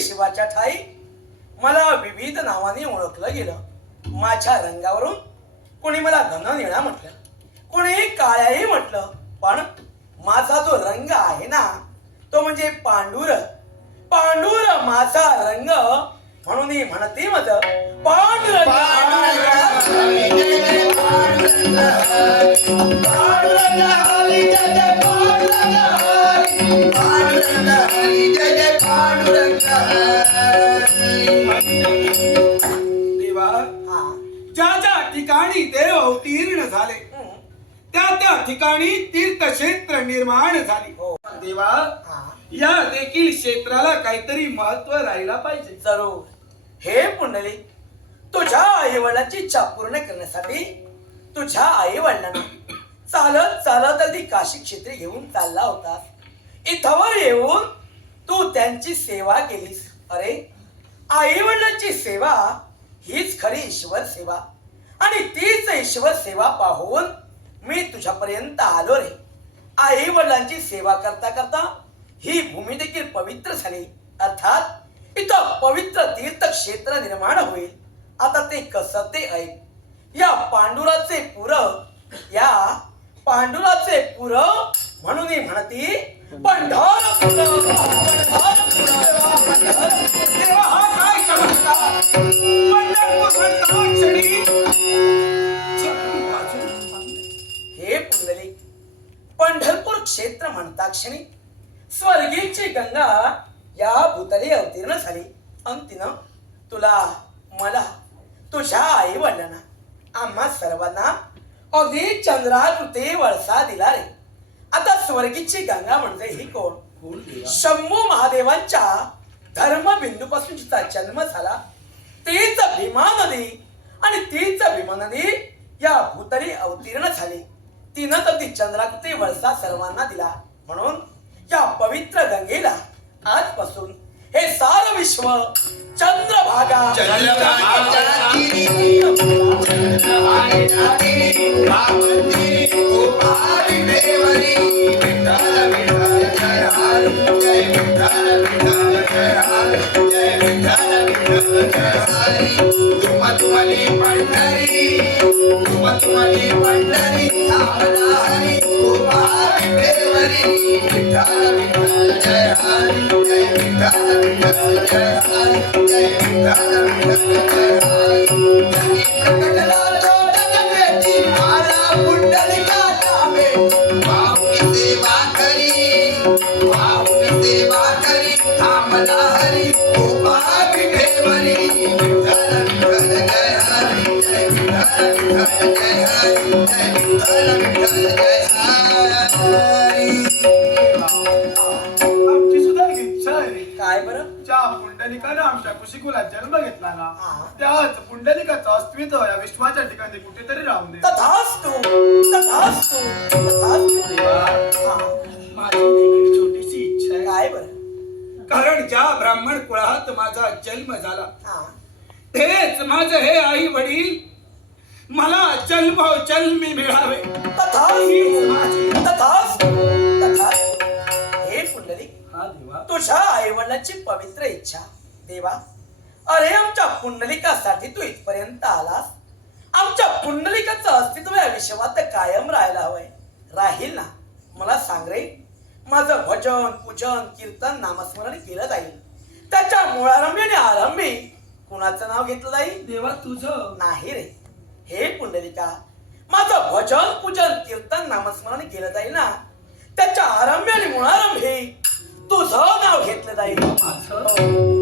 शिवाच्या ठाई. मला विविध नावाने ओळखलं गेलं. माझ्या रंगावरून कोणी मला घन निळा म्हटलं. कोणी काळ्याही म्हटलं. पण माझा जो रंग आहे ना तो म्हणजे पांडुर. पांडुर माझा रंग म्हणून म्हणते मत. पांडुरंग. देवा ज्या ज्या ठिकाणी देव अवतीर्ण झाले हम्म. त्या त्या ठिकाणी तीर्थक्षेत्र निर्माण झाली. हो. देवा हा. या देखील क्षेत्राला काहीतरी महत्त्व राहिला पाहिजे. जरूर. हे पुंडली तुझ्या आई वडिलांची इच्छा पूर्ण करण्यासाठी तुझ्या आई वडिलांना चालत चालत अगदी काशी क्षेत्री घेऊन चालला होता इथवर येऊन तू त्यांची सेवा केलीस. अरे आई वडिलांची सेवा हीच खरी ईश्वर सेवा. आणि तीच ईश्वर सेवा पाहून मी तुझ्यापर्यंत आलो रे. आई वडिलांची सेवा करता करता ही भूमी देखील पवित्र झाली. अर्थात इथं पवित्र तीर्थक्षेत्र निर्माण होईल. आता ते कसं ते ऐक. या पांडुराचे पुर या पांडुराचे पुर म्हणून म्हणती हे पुंडली पंढरपूर क्षेत्र म्हणता क्षणी स्वर्गीची गंगा या भूतली अवतीर्ण झाली. आणि तुला मला तुझ्या आई वडिलांना आम्हा सर्वांना अगदी चंद्राकृती वळसा दिला रे. स्वर्गीची गंगा म्हणजे ही कोण कोण देवा शंभू महादेवांच्या धर्मबिंदूपासून जिचा जन्म झाला तीच भीमा नदी आणि तीच भीमा नदी या भूतरी अवतीर्ण झाली तिनं तर ती चंद्राकृती वळसा सर्वांना दिला म्हणून या पवित्र गंगेला आजपासून हे सार विश्व चंद्रभागा तुम्हाली पंढरी तुम्हाली पंढरी विठ्ठल विठ्ठल जय हरी जय विठ्ठल विठ्ठल जय हरी जय विठ्ठल माऊली सेवा करी माऊली सेवा करी थांबला हरी कुमारी देवरी आमची सुद्धा इच्छा आहे काय बरं? ज्या पुंडलिकानं आमच्या कुशिकुलात जन्म घेतला ना हा. त्याच पुंडलिकाचं अस्तित्व या विश्वाच्या ठिकाणी कुठेतरी राहून दे. तथास्तु तथास्तु तथास्तु हा, माझी देखील छोटीशी इच्छा आहे. काय बरं? कारण ज्या ब्राह्मण कुळात माझा जन्म झाला हा. तेच माझे हे आई वडील मला जन्म जन्मी मिळावे. तथास्तु तथास्तु तथास्तु. हे पुंडलिक हा देवा. तुझ्या आई वडिलांची पवित्र इच्छा. देवा अरे आमच्या पुंडलिकासाठी तू इथपर्यंत आलास? आमच्या पुंडलिकाचं अस्तित्व या विश्वात कायम राहायला हवंय. राहील ना? मला सांग रे. माझं भजन पूजन कीर्तन नामस्मरण केलं जाईल. त्याच्या मुळारंभी आणि आरंभी कुणाचं नाव घेतलं जाईल? देवा तुझं. नाही रे. हे पुंडलिका माझं भजन पूजन कीर्तन नामस्मरण केलं जाईल ना त्याच्या आरंभ आणि मुळारंभी तुझं नाव घेतलं जाईल माझं.